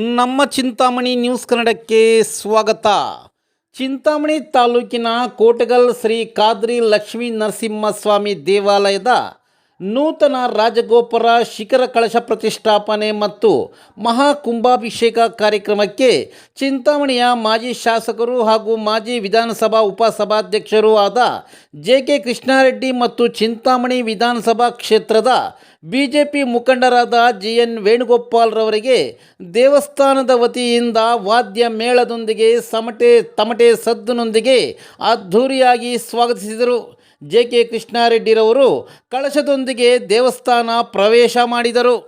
ನಮ್ಮ ಚಿಂತಾಮಣಿ ನ್ಯೂಸ್ ಕನ್ನಡಕ್ಕೆ ಸ್ವಾಗತ. ಚಿಂತಾಮಣಿ ತಾಲೂಕಿನ ಕೋಟಗಲ್ ಶ್ರೀ ಕಾದ್ರಿ ಲಕ್ಷ್ಮೀ ನರಸಿಂಹಸ್ವಾಮಿ ದೇವಾಲಯದ ನೂತನ ರಾಜಗೋಪುರ ಶಿಖರ ಕಳಶ ಪ್ರತಿಷ್ಠಾಪನೆ ಮತ್ತು ಮಹಾಕುಂಭಾಭಿಷೇಕ ಕಾರ್ಯಕ್ರಮಕ್ಕೆ ಚಿಂತಾಮಣಿಯ ಮಾಜಿ ಶಾಸಕರು ಹಾಗೂ ಮಾಜಿ ವಿಧಾನಸಭಾ ಉಪಸಭಾಧ್ಯಕ್ಷರೂ ಆದ ಜೆ ಕೆ ಕೃಷ್ಣಾರೆಡ್ಡಿ ಮತ್ತು ಚಿಂತಾಮಣಿ ವಿಧಾನಸಭಾ ಕ್ಷೇತ್ರದ ಬಿಜೆಪಿ ಮುಖಂಡರಾದ ಜಿ ಎನ್ ವೇಣುಗೋಪಾಲ್ರವರಿಗೆ ದೇವಸ್ಥಾನದ ವತಿಯಿಂದ ವಾದ್ಯ ಮೇಳದೊಂದಿಗೆ ಸಮಟೆ ತಮಟೆ ಸದ್ದಿನೊಂದಿಗೆ ಅದ್ಧೂರಿಯಾಗಿ ಸ್ವಾಗತಿಸಿದರು. ಜೆ ಕೆ ಕೃಷ್ಣಾರೆಡ್ಡಿರವರು ಕಳಶದೊಂದಿಗೆ ದೇವಸ್ಥಾನ ಪ್ರವೇಶ ಮಾಡಿದರು.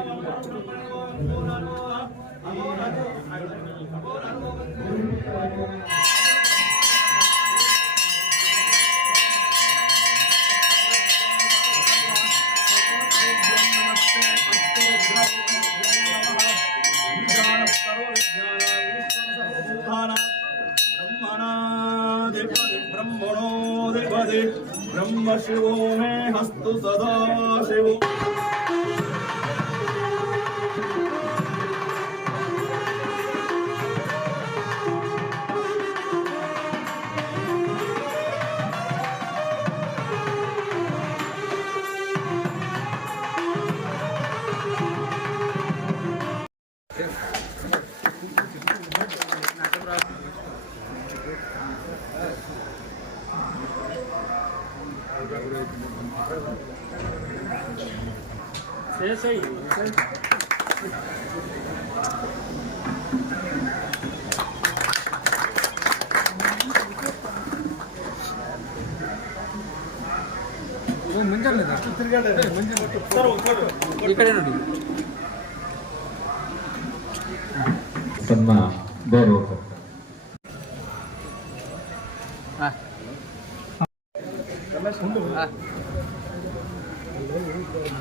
ब्रह्मणो ब्रह्म ब्रह्मशिवो मे हस्तु सदा शिवो। 세세히 이거 문제입니다. 들어가래. 문제 따로 따로. 이 ತನ್ನ ಗೌರವ ಕೊಡ್ತಾರೆ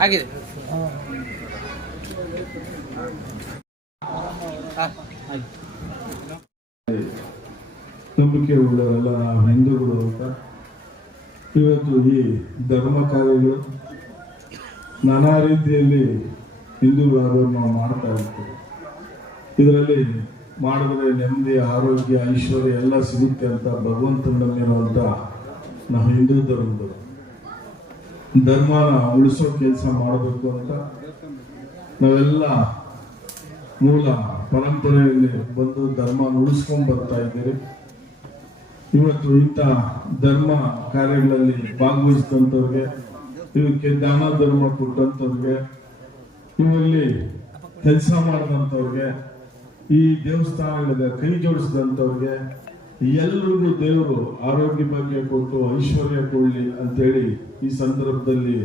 ಆಗಿದೆ. ನಂಬಿಕೆ ಉಳ್ಳವರೆಲ್ಲ ನಾವು ಹಿಂದೂಗಳು ಅಂತ. ಇವತ್ತು ಈ ಧರ್ಮ ಕಾರ್ಯಗಳು ನಾನಾ ರೀತಿಯಲ್ಲಿ ಹಿಂದೂಗಳಾದವರು ನಾವು ಮಾಡ್ತಾ ಇರ್ತೀವಿ ಇದರಲ್ಲಿ ಮಾಡಿದ್ರೆ ನೆಮ್ಮದಿ, ಆರೋಗ್ಯ, ಐಶ್ವರ್ಯ ಎಲ್ಲ ಸಿಗುತ್ತೆ ಅಂತ ಭಗವಂತನ ನಂಬಿರುವಂತ ನಾವು ಹಿಂದೂ ಧರ್ಮದವರು. ಧರ್ಮನ ಉಳಿಸೋ ಕೆಲಸ ಮಾಡಬೇಕು ಅಂತ ನಾವೆಲ್ಲ ಮೂಲ ಪರಂಪರೆಯಲ್ಲಿ ಬಂದು ಧರ್ಮ ಉಳಿಸ್ಕೊಂಡ್ ಬರ್ತಾ ಇದ್ದೀರಿ. ಇವತ್ತು ಇಂಥ ಧರ್ಮ ಕಾರ್ಯಗಳಲ್ಲಿ ಭಾಗವಹಿಸಿದಂಥವ್ರಿಗೆ ಇವಕ್ಕೆ ದಾನ ಧರ್ಮ ಕೊಟ್ಟಂಥವ್ರಿಗೆ, ಇವರಲ್ಲಿ ಕೆಲಸ ಮಾಡಿದಂಥವ್ರಿಗೆ ಈ ದೇವಸ್ಥಾನಗಳಿಗೆ ಕೈ ಜೋಡಿಸಿದಂಥವ್ರಿಗೆ ಎಲ್ಲರಿಗೂ ದೇವರು ಆರೋಗ್ಯ ಭಾಗ್ಯ ಕೊಟ್ಟು ಐಶ್ವರ್ಯ ಕೊಡಲಿ ಅಂತೇಳಿ ಈ ಸಂದರ್ಭದಲ್ಲಿ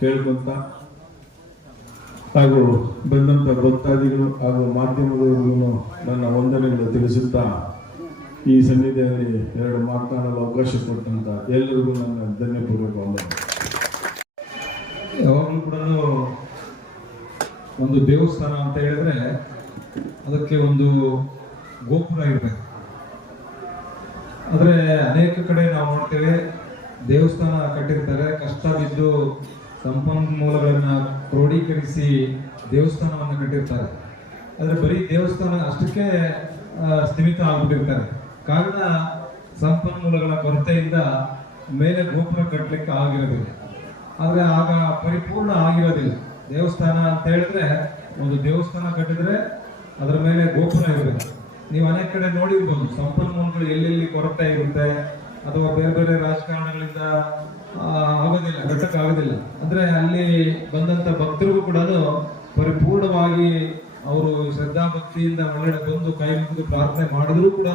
ಕೇಳ್ಕೊಂತ ಹಾಗೂ ಬಂದಂಥ ಭಕ್ತಾದಿಗಳು ಹಾಗೂ ಮಾಧ್ಯಮದವರಿಗೂ ನನ್ನ ವಂದನೆಗಳು ತಿಳಿಸುತ್ತಾ ಈ ಸನ್ನಿಧಿಯಲ್ಲಿ ಎರಡು ಮಾತನಾಡಲು ಅವಕಾಶ ಕೊಟ್ಟಂತ ಎಲ್ಲರಿಗೂ ನನ್ನ ಧನ್ಯಪೂರ್ವಕ ವಂದನೆ ಯಾವಾಗಲೂ ಕೂಡ ಒಂದು ದೇವಸ್ಥಾನ ಅಂತ ಹೇಳಿದ್ರೆ ಅದಕ್ಕೆ ಒಂದು ಗೋಪುರ ಇರಬೇಕು. ಆದರೆ ಅನೇಕ ಕಡೆ ನಾವು ನೋಡ್ತೇವೆ, ದೇವಸ್ಥಾನ ಕಟ್ಟಿರ್ತಾರೆ, ಕಷ್ಟ ಬಿದ್ದು ಸಂಪನ್ಮೂಲಗಳನ್ನ ಕ್ರೋಢೀಕರಿಸಿ ದೇವಸ್ಥಾನವನ್ನು ಕಟ್ಟಿರ್ತಾರೆ. ಆದರೆ ಬರೀ ದೇವಸ್ಥಾನ ಅಷ್ಟಕ್ಕೆ ಸ್ಥಿಮಿತ ಆಗ್ಬಿಟ್ಟಿರ್ತಾರೆ. ಕಾರಣ ಸಂಪನ್ಮೂಲಗಳ ಕೊರತೆಯಿಂದ ಮೇಲೆ ಗೋಪುರ ಕಟ್ಟಲಿಕ್ಕೆ ಆಗಿರೋದಿಲ್ಲ. ಆದರೆ ಆಗ ಪರಿಪೂರ್ಣ ಆಗಿರೋದಿಲ್ಲ. ದೇವಸ್ಥಾನ ಅಂತ ಹೇಳಿದ್ರೆ, ಒಂದು ದೇವಸ್ಥಾನ ಕಟ್ಟಿದ್ರೆ ಅದರ ಮೇಲೆ ಗೋಪುರ ಇರಬೇಕು. ನೀವು ಅನೇಕ ಕಡೆ ನೋಡಿರ್ಬೋದು, ಸಂಪನ್ಮೂಲಗಳು ಎಲ್ಲೆಲ್ಲಿ ಕೊರತೆ ಇರುತ್ತೆ, ಅಥವಾ ಬೇರೆ ಬೇರೆ ರಾಜಕಾರಣಗಳಿಂದ ಆಗೋದಿಲ್ಲ, ಘಟಕ ಆಗೋದಿಲ್ಲ. ಅಂದ್ರೆ ಅಲ್ಲಿ ಬಂದಂತ ಭಕ್ತರಿಗೂ ಕೂಡ ಅದು ಪರಿಪೂರ್ಣವಾಗಿ ಅವರು ಶ್ರದ್ಧಾ ಭಕ್ತಿಯಿಂದ ಒಳಗಡೆ ಬಂದು ಕೈ ಮುಗಿದು ಪ್ರಾರ್ಥನೆ ಮಾಡಿದ್ರು ಕೂಡ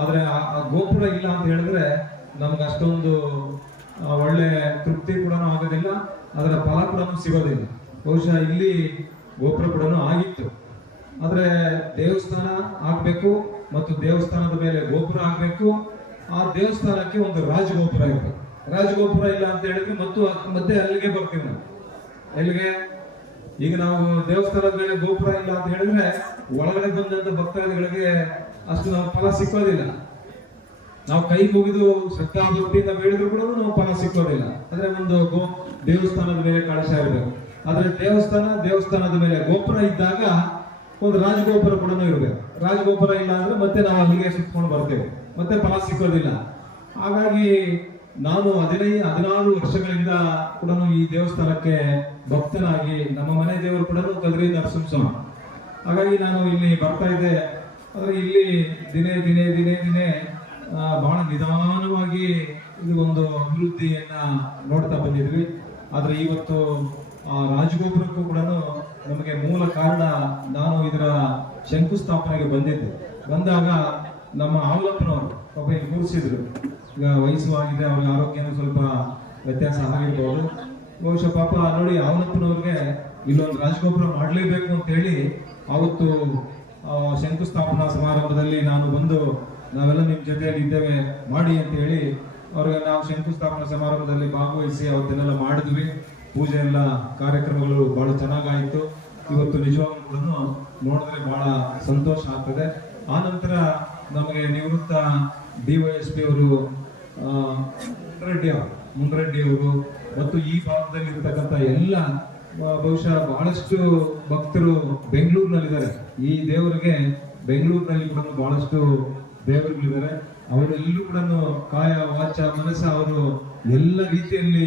ಆದರೆ ಆ ಗೋಪುರ ಇಲ್ಲ ಅಂತ ಹೇಳಿದ್ರೆ ನಮ್ಗೆ ಅಷ್ಟೊಂದು ಒಳ್ಳೆ ತೃಪ್ತಿ ಕೂಡ ಆಗೋದಿಲ್ಲ, ಅದರ ಫಲ ಕೂಡ ಸಿಗೋದಿಲ್ಲ. ಬಹುಶಃ ಇಲ್ಲಿ ಗೋಪುರ ಕೂಡ ಆಗಿತ್ತು. ಆದ್ರೆ ದೇವಸ್ಥಾನ ಆಗಬೇಕು ಮತ್ತು ದೇವಸ್ಥಾನದ ಮೇಲೆ ಗೋಪುರ ಆಗಬೇಕು. ಆ ದೇವಸ್ಥಾನಕ್ಕೆ ಒಂದು ರಾಜಗೋಪುರ ಇತ್ತು ರಾಜಗೋಪುರ ಇಲ್ಲ ಅಂತ ಹೇಳಿದ್ರೆ ಮತ್ತು ಮತ್ತೆ ಅಲ್ಲಿಗೆ ಬರ್ತೀವಿ ನಾವು. ಎಲ್ಲಿಗೆ? ಈಗ ನಾವು ದೇವಸ್ಥಾನದ ಮೇಲೆ ಗೋಪುರ ಇಲ್ಲ ಅಂತ ಹೇಳಿದ್ರೆ ಒಳಗಡೆ ಬಂದಂತ ಭಕ್ತಾದಿಗಳಿಗೆ ಅಷ್ಟು ನಾವು ಫಲ ಸಿಕ್ಕೋದಿಲ್ಲ. ನಾವು ಕೈ ಮುಗಿದು ಶ್ರದ್ಧಾ ಭಕ್ತಿಯಿಂದ ಬೇಡಿದ್ರು ಕೂಡ ನಾವು ಫಲ ಸಿಕ್ಕೋದಿಲ್ಲ. ಅಂದ್ರೆ ಒಂದು ಗೋ, ದೇವಸ್ಥಾನದ ಮೇಲೆ ಕಳಶ ಇರಬೇಕು. ಆದ್ರೆ ದೇವಸ್ಥಾನ ದೇವಸ್ಥಾನದ ಮೇಲೆ ಗೋಪುರ ಇದ್ದಾಗ ಒಂದು ರಾಜಗೋಪುರ ಕೂಡ ಇರಬೇಕು. ರಾಜಗೋಪುರ ಇಲ್ಲ ಅಂದ್ರೆ ಮತ್ತೆ ನಾವು ಅಲ್ಲಿಗೆ ಸುತ್ಕೊಂಡು ಬರ್ತೇವೆ. ಮತ್ತೆ ಫಲ ಸಿಕ್ಕೋದಿಲ್ಲ. ಹಾಗಾಗಿ ನಾನು ಹದಿನೈದು ಹದಿನಾರು ವರ್ಷಗಳಿಂದ ಕೂಡ ಈ ದೇವಸ್ಥಾನಕ್ಕೆ ಭಕ್ತನಾಗಿ ನಮ್ಮ ಮನೆ ದೇವರು ಕೂಡ ಕದ್ರಿ ನರಸಿಂಹಸ್ವಾಮಿ. ಹಾಗಾಗಿ ನಾನು ಇಲ್ಲಿ ಬರ್ತಾ ಇದ್ದೆ. ಆದ್ರೆ ಇಲ್ಲಿ ದಿನೇ ದಿನೇ ದಿನೇ ದಿನೇ ಬಹಳ ನಿಧಾನವಾಗಿ ಇದು ಒಂದು ಅಭಿವೃದ್ಧಿಯನ್ನ ನೋಡ್ತಾ ಬಂದಿದ್ವಿ. ಆದ್ರೆ ಇವತ್ತು ಆ ರಾಜಗೋಪುರಕ್ಕೂ ಕೂಡ ನಮಗೆ ಮೂಲ ಕಾರಣ ನಾನು ಇದರ ಶಂಕುಸ್ಥಾಪನೆಗೆ ಬಂದಿದ್ದೆ. ಬಂದಾಗ ನಮ್ಮ ಆವಲಪ್ಪನವರು ಪಾಪ ಇಲ್ಲಿ ಕೂರಿಸಿದ್ರು. ಈಗ ವಯಸ್ಸು ಆಗಿದೆ ಅವ್ರ ಆರೋಗ್ಯನೂ ಸ್ವಲ್ಪ ವ್ಯತ್ಯಾಸ ಆಗಿರ್ಬೋದು. ಬಹುಶಃ ಪಾಪ ನೋಡಿ ಆವಲಪ್ಪನವ್ರಿಗೆ ಇಲ್ಲೊಂದು ರಾಜಗೋಪುರ ಮಾಡಲೇಬೇಕು ಅಂತ ಹೇಳಿ ಅವತ್ತು ಶಂಕುಸ್ಥಾಪನಾ ಸಮಾರಂಭದಲ್ಲಿ ನಾನು ಬಂದು ನಾವೆಲ್ಲ ನಿಮ್ಮ ಜೊತೆಯಲ್ಲಿ ಇದ್ದೇವೆ, ಮಾಡಿ ಅಂತ ಹೇಳಿ ಅವ್ರಿಗೆ ನಾವು ಶಂಕುಸ್ಥಾಪನಾ ಸಮಾರಂಭದಲ್ಲಿ ಭಾಗವಹಿಸಿ ಅವತ್ತನ್ನೆಲ್ಲ ಮಾಡಿದ್ವಿ. ಪೂಜೆ ಎಲ್ಲ ಕಾರ್ಯಕ್ರಮಗಳು ಬಹಳ ಚೆನ್ನಾಗಾಯಿತು. ಇವತ್ತು ನಿಜವಾಗ್ಲೂ ನೋಡಿದ್ರೆ ಬಹಳ ಸಂತೋಷ ಆಗ್ತದೆ. ಆ ನಂತರ ನಮಗೆ ನಿವೃತ್ತ ಡಿವೈಎಸ್ಪಿ ಅವರು ಎಸ್ ಮುನ್ರೆಡ್ಡಿ ಅವರು ಮುನ್ರೆಡ್ಡಿ ಅವರು ಮತ್ತು ಈ ಭಾಗದಲ್ಲಿ ಇರ್ತಕ್ಕಂಥ ಎಲ್ಲ ಬಹುಶಃ ಬಹಳಷ್ಟು ಭಕ್ತರು ಬೆಂಗಳೂರಿನಲ್ಲಿದ್ದಾರೆ. ಈ ದೇವರಿಗೆ ಬೆಂಗಳೂರಿನಲ್ಲಿ ಕೂಡ ಬಹಳಷ್ಟು ದೇವರುಗಳಿದ್ದಾರೆ. ಅವರೆಲ್ಲರೂ ಕೂಡ ಕಾಯ ವಾಚ ಮನಸ್ಸ ಅವರು ಎಲ್ಲ ರೀತಿಯಲ್ಲಿ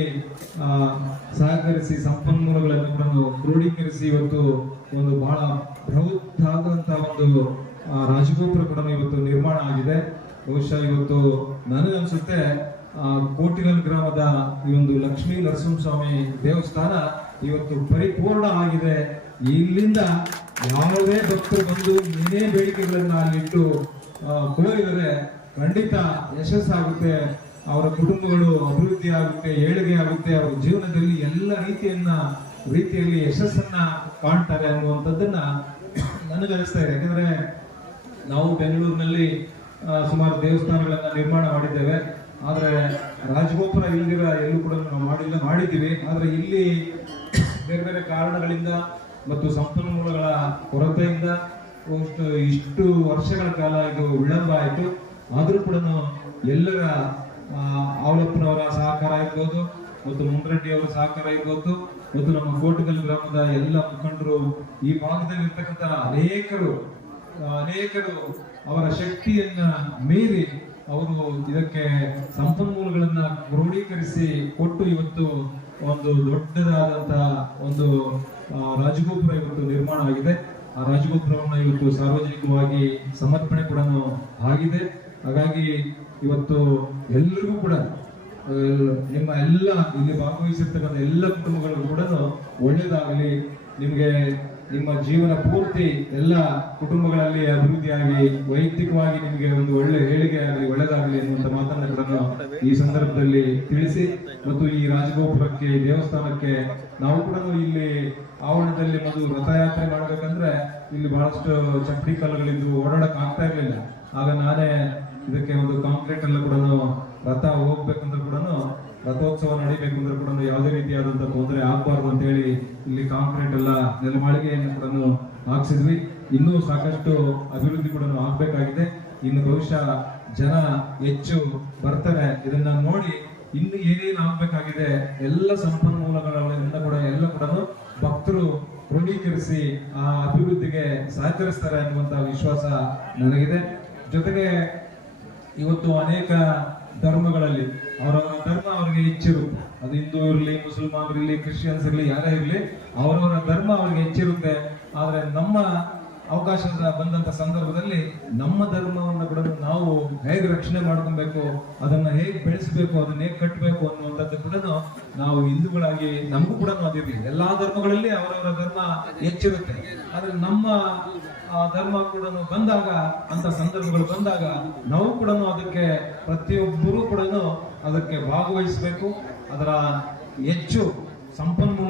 ಸಹಕರಿಸಿ ಸಂಪನ್ಮೂಲಗಳನ್ನು ಕ್ರೋಢೀಕರಿಸಿ ಇವತ್ತು ಒಂದು ಬಹಳ ಬೃಹತ್ತಾದಂತಹ ಒಂದು ಆ, ರಾಜಗೋಪುರ ಕೂಡ ಇವತ್ತು ನಿರ್ಮಾಣ ಆಗಿದೆ. ಬಹುಶಃ ಇವತ್ತು ನನಗನ್ಸುತ್ತೆ ಕೋಟಿನಲ್ ಗ್ರಾಮದ ಈ ಒಂದು ಲಕ್ಷ್ಮೀ ನರಸಿಂಹಸ್ವಾಮಿ ದೇವಸ್ಥಾನ ಇವತ್ತು ಪರಿಪೂರ್ಣ ಆಗಿದೆ. ಇಲ್ಲಿಂದ ಯಾವುದೇ ಭಕ್ತರು ಬಂದು ಏನೇ ಬೇಡಿಕೆಗಳನ್ನ ಅಲ್ಲಿಟ್ಟು ಕೋರಿದರೆ ಖಂಡಿತ ಯಶಸ್ಸಾಗುತ್ತೆ. ಅವರ ಕುಟುಂಬಗಳು ಅಭಿವೃದ್ಧಿ ಆಗುತ್ತೆ, ಏಳಿಗೆ ಆಗುತ್ತೆ, ಅವರ ಜೀವನದಲ್ಲಿ ಎಲ್ಲ ರೀತಿಯನ್ನ, ರೀತಿಯಲ್ಲಿ ಯಶಸ್ಸನ್ನ ಕಾಣ್ತಾರೆ ಅನ್ನುವಂಥದ್ದನ್ನ ನನಗನ್ನಿಸ್ತಾ ಇದೆ. ಯಾಕಂದ್ರೆ ನಾವು ಬೆಂಗಳೂರಿನಲ್ಲಿ ಸುಮಾರು ದೇವಸ್ಥಾನಗಳನ್ನ ನಿರ್ಮಾಣ ಮಾಡಿದ್ದೇವೆ. ಆದರೆ ರಾಜಗೋಪುರ ಇಲ್ದಿರ ಎಲ್ಲೂ ಕೂಡ ನಾವು ಮಾಡಿಲ್ಲ, ಮಾಡಿದ್ದೀವಿ. ಆದರೆ ಇಲ್ಲಿ ಬೇರೆ ಬೇರೆ ಕಾರಣಗಳಿಂದ ಮತ್ತು ಸಂಪನ್ಮೂಲಗಳ ಕೊರತೆಯಿಂದ ಇಷ್ಟು ವರ್ಷಗಳ ಕಾಲ ಇದು ವಿಳಂಬ ಆಯಿತು. ಆದರೂ ಕೂಡ ಎಲ್ಲರ ಆ, ಆವಳಪ್ಪನವರ ಸಹಕಾರ ಇರ್ಬೋದು ಮತ್ತು ಮುಂಡ್ರೆಡ್ಡಿ ಅವರ ಸಹಕಾರ ಇರ್ಬೋದು ಮತ್ತು ನಮ್ಮ ಕೋಟಗಲ್ ಗ್ರಾಮದ ಎಲ್ಲ ಮುಖಂಡರು ಈ ಭಾಗದಲ್ಲಿ ಇರ್ತಕ್ಕಂಥ ಅನೇಕರು ಅನೇಕರು ಅವರ ಶಕ್ತಿಯನ್ನ ಮೀರಿ ಅವರು ಇದಕ್ಕೆ ಸಂಪನ್ಮೂಲಗಳನ್ನ ಕ್ರೋಢೀಕರಿಸಿ ಕೊಟ್ಟು ಇವತ್ತು ಒಂದು ದೊಡ್ಡದಾದಂತಹ ಒಂದು ರಾಜಗೋಪುರ ಇವತ್ತು ನಿರ್ಮಾಣ ಆಗಿದೆ ಆ ರಾಜಗೋಪುರವನ್ನು ಇವತ್ತು ಸಾರ್ವಜನಿಕವಾಗಿ ಸಮರ್ಪಣೆ ಕೂಡ ಆಗಿದೆ. ಹಾಗಾಗಿ ಇವತ್ತು ಎಲ್ಲರಿಗೂ ಕೂಡ ನಿಮ್ಮ ಎಲ್ಲ ಇಲ್ಲಿ ಭಾಗವಹಿಸಿರ್ತಕ್ಕಂಥ ಎಲ್ಲ ಕುಟುಂಬಗಳಿಗೂ ಕೂಡ ಒಳ್ಳೇದಾಗಲಿ. ನಿಮಗೆ ನಿಮ್ಮ ಜೀವನ ಪೂರ್ತಿ ಎಲ್ಲ ಕುಟುಂಬಗಳಲ್ಲಿ ಅಭಿವೃದ್ಧಿಯಾಗಿ, ವೈಯಕ್ತಿಕವಾಗಿ ನಿಮಗೆ ಒಂದು ಒಳ್ಳೆ ಹೇಳಿಕೆ ಆಗಲಿ, ಒಳ್ಳೇದಾಗಲಿ ಅನ್ನುವಂಥ ಮಾತನ್ನ ಈ ಸಂದರ್ಭದಲ್ಲಿ ತಿಳಿಸಿ, ಮತ್ತು ಈ ರಾಜಗೋಪುರಕ್ಕೆ, ದೇವಸ್ಥಾನಕ್ಕೆ ನಾವು ಕೂಡ ಇಲ್ಲಿ ಆವರಣದಲ್ಲಿ ಒಂದು ರಥಯಾತ್ರೆ ಮಾಡ್ಬೇಕಂದ್ರೆ ಇಲ್ಲಿ ಬಹಳಷ್ಟು ಚಪ್ಪಡಿ ಕಲ್ಲುಗಳಿದ್ದು ಓಡಾಡಕ್ ಆಗ್ತಾ ಇರ್ಲಿಲ್ಲ. ಆಗ ನಾನೇ ಇದಕ್ಕೆ ಒಂದು ಕಾಂಕ್ರೀಟ್ ಎಲ್ಲ ಕೂಡ ರಥ ಹೋಗ್ಬೇಕಂದ್ರೂ ಕೂಡ ರಥೋತ್ಸವ ನಡಿಬೇಕಂದ್ರೆ ಕೂಡ ಯಾವುದೇ ರೀತಿಯಾದಂತಹ ತೊಂದರೆ ಆಗ್ಬಾರ್ದು ಅಂತ ಹೇಳಿ ಇಲ್ಲಿ ಕಾಂಕ್ರೀಟ್ ಎಲ್ಲ ನೆಲಮಾಳಿಗೆಯನ್ನು ಕೂಡ ಹಾಕ್ಸಿದ್ವಿ. ಇನ್ನೂ ಸಾಕಷ್ಟು ಅಭಿವೃದ್ಧಿ ಕೂಡ ಆಗ್ಬೇಕಾಗಿದೆ. ಇನ್ನು ಬಹುಶಃ ಜನ ಹೆಚ್ಚು ಬರ್ತಾರೆ. ಇದನ್ನ ನೋಡಿ ಇನ್ನು ಏನೇನು ಆಗ್ಬೇಕಾಗಿದೆ ಎಲ್ಲ ಸಂಪನ್ಮೂಲಗಳಿಂದ ಕೂಡ ಎಲ್ಲ ಕೂಡ ಭಕ್ತರು ಕ್ರೋಢೀಕರಿಸಿ ಆ ಅಭಿವೃದ್ಧಿಗೆ ಸಹಕರಿಸ್ತಾರೆ ಅನ್ನುವಂತ ವಿಶ್ವಾಸ ನನಗಿದೆ. ಜೊತೆಗೆ ಇವತ್ತು ಅನೇಕ ಧರ್ಮಗಳಲ್ಲಿ, ಅವರ ಧರ್ಮ ಅವರಿಗೆ ಹೆಚ್ಚಿರುತ್ತೆ ಅದು ಹಿಂದೂ ಇರಲಿ, ಮುಸಲ್ಮಾನ್ ಇರಲಿ, ಕ್ರಿಶ್ಚಿಯನ್ಸ್ ಇರಲಿ, ಯಾರೇ ಇರಲಿ, ಅವರವರ ಧರ್ಮ ಅವರಿಗೆ ಹೆಚ್ಚಿರುತ್ತೆ. ಆದರೆ ನಮ್ಮ ಅವಕಾಶ ಬಂದಂತ ಸಂದರ್ಭದಲ್ಲಿ ನಮ್ಮ ಧರ್ಮವನ್ನು ಕೂಡ ನಾವು ಹೇಗೆ ರಕ್ಷಣೆ ಮಾಡ್ಕೊಬೇಕು, ಅದನ್ನ ಹೇಗೆ ಬೆಳೆಸಬೇಕು, ಅದನ್ನ ಹೇಗೆ ಕಟ್ಟಬೇಕು ಅನ್ನುವಂಥದ್ದು ಕೂಡ ನಾವು ಹಿಂದೂಗಳಾಗಿ ನಮಗೂ ಕೂಡ ಅದಿರಲಿ ಎಲ್ಲಾ ಧರ್ಮಗಳಲ್ಲಿ ಅವರವರ ಧರ್ಮ ಹೆಚ್ಚಿರುತ್ತೆ. ಆದ್ರೆ ನಮ್ಮ ಧರ್ಮ ಕೂಡ ಬಂದಾಗ, ಅಂತ ಸಂದರ್ಭಗಳು ಬಂದಾಗ ನಾವು ಕೂಡ ಅದಕ್ಕೆ ಪ್ರತಿಯೊಬ್ಬರೂ ಕೂಡ ಅದಕ್ಕೆ ಭಾಗವಹಿಸಬೇಕು. ಅದರ ಹೆಚ್ಚು ಸಂಪನ್ಮೂಲಗಳು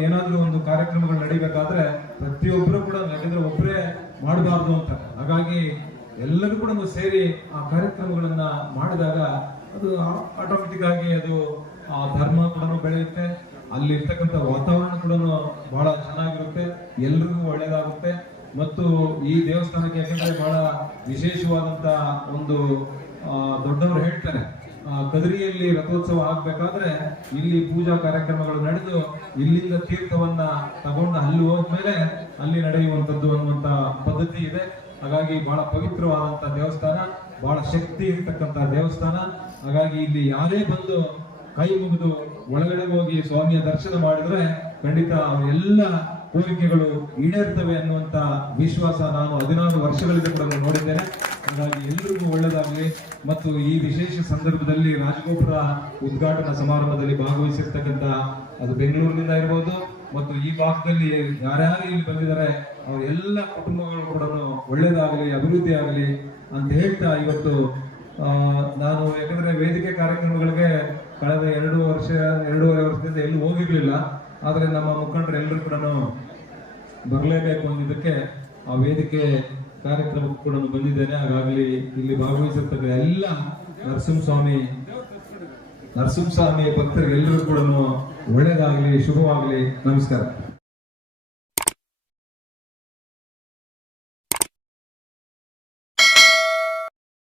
ಕೂಡ ಏನಾದ್ರೂ ಒಂದು ಕಾರ್ಯಕ್ರಮಗಳು ನಡಿಬೇಕಾದ್ರೆ ಪ್ರತಿಯೊಬ್ಬರು ಕೂಡ ಯಾಕಂದ್ರೆ ಒಬ್ಬರೇ ಮಾಡಬಾರ್ದು ಅಂತ. ಹಾಗಾಗಿ ಎಲ್ಲರೂ ಕೂಡ ಸೇರಿ ಆ ಕಾರ್ಯಕ್ರಮಗಳನ್ನ ಮಾಡಿದಾಗ ಅದು ಆಟೋಮೆಟಿಕ್ ಆಗಿ ಅದು, ಆ ಧರ್ಮ ಕೂಡ ಬೆಳೆಯುತ್ತೆ. ಅಲ್ಲಿ ಇರ್ತಕ್ಕಂಥ ವಾತಾವರಣ ಕೂಡ ಬಹಳ ಚೆನ್ನಾಗಿರುತ್ತೆ. ಎಲ್ರಿಗೂ ಒಳ್ಳೇದಾಗುತ್ತೆ. ಮತ್ತು ಈ ದೇವಸ್ಥಾನಕ್ಕೆ ಯಾಕಂದ್ರೆ ಬಹಳ ವಿಶೇಷವಾದಂತ ಒಂದು ದೊಡ್ಡವರು ಹೇಳ್ತಾರೆ ಕದ್ರಿಯಲ್ಲಿ ರಥೋತ್ಸವ ಆಗ್ಬೇಕಾದ್ರೆ ಇಲ್ಲಿ ಪೂಜಾ ಕಾರ್ಯಕ್ರಮಗಳು ನಡೆದು ಇಲ್ಲಿಂದ ತೀರ್ಥವನ್ನ ತಗೊಂಡು ಅಲ್ಲಿ ಹೋದ್ಮೇಲೆ ಅಲ್ಲಿ ನಡೆಯುವಂತದ್ದು ಅನ್ನುವಂತ ಪದ್ಧತಿ ಇದೆ. ಹಾಗಾಗಿ ಬಹಳ ಪವಿತ್ರವಾದಂತ ದೇವಸ್ಥಾನ, ಬಹಳ ಶಕ್ತಿ ಇರ್ತಕ್ಕಂತ ದೇವಸ್ಥಾನ. ಹಾಗಾಗಿ ಇಲ್ಲಿ ಯಾರೇ ಬಂದು ಕೈ ಮುಗಿದು ಒಳಗಡೆ ಹೋಗಿ ಸ್ವಾಮಿಯ ದರ್ಶನ ಮಾಡಿದ್ರೆ ಖಂಡಿತ ಎಲ್ಲ ಕೋರಿಕೆಗಳು ಈಡೇರ್ತವೆ ಅನ್ನುವಂತ ವಿಶ್ವಾಸ ನಾನು ಹದಿನಾರು ವರ್ಷಗಳಿಂದ ಕೂಡ ನೋಡಿದ್ದೇನೆ. ಹಾಗಾಗಿ ಎಲ್ಲರಿಗೂ ಒಳ್ಳೆಯದಾಗಲಿ. ಮತ್ತು ಈ ವಿಶೇಷ ಸಂದರ್ಭದಲ್ಲಿ ರಾಜಗೋಪುರ ಉದ್ಘಾಟನಾ ಸಮಾರಂಭದಲ್ಲಿ ಭಾಗವಹಿಸಿರ್ತಕ್ಕಂಥ ಅದು ಬೆಂಗಳೂರಿನಿಂದ ಇರ್ಬೋದು. ಮತ್ತು ಈ ಭಾಗದಲ್ಲಿ ಯಾರ್ಯಾರು ಇಲ್ಲಿ ಬಂದಿದ್ದಾರೆ, ಅವ್ರ ಎಲ್ಲ ಕುಟುಂಬಗಳು ಕೂಡ ಒಳ್ಳೇದಾಗಲಿ ಅಭಿವೃದ್ಧಿ ಆಗಲಿ ಅಂತ ಹೇಳ್ತಾ ಇವತ್ತು ನಾನು ಯಾಕಂದ್ರೆ ವೇದಿಕೆ ಕಾರ್ಯಕ್ರಮಗಳಿಗೆ ಕಳೆದ ಎರಡು ವರ್ಷ, ಎರಡೂವರೆ ವರ್ಷದಿಂದ ಎಲ್ಲೂ ಹೋಗಿರ್ಲಿಲ್ಲ. ಆದ್ರೆ ನಮ್ಮ ಮುಖಂಡರು ಎಲ್ಲರೂ ಕೂಡ ಬರಲೇಬೇಕು ಅನ್ನೋದಕ್ಕೆ ಆ ವೇದಿಕೆ ಕಾರ್ಯಕ್ರಮಕ್ಕೆ ಕೂಡ ಬಂದಿದ್ದೇನೆ. ಹಾಗಾಗಲಿ ಇಲ್ಲಿ ಭಾಗವಹಿಸಿರ್ತಕ್ಕ ಎಲ್ಲ ನರಸಿಂಹಸ್ವಾಮಿ ನರಸಿಂಹಸ್ವಾಮಿ ಭಕ್ತರಿಗೆಲ್ಲರೂ ಕೂಡ ಒಳ್ಳೇದಾಗಲಿ, ಶುಭವಾಗಲಿ. ನಮಸ್ಕಾರ.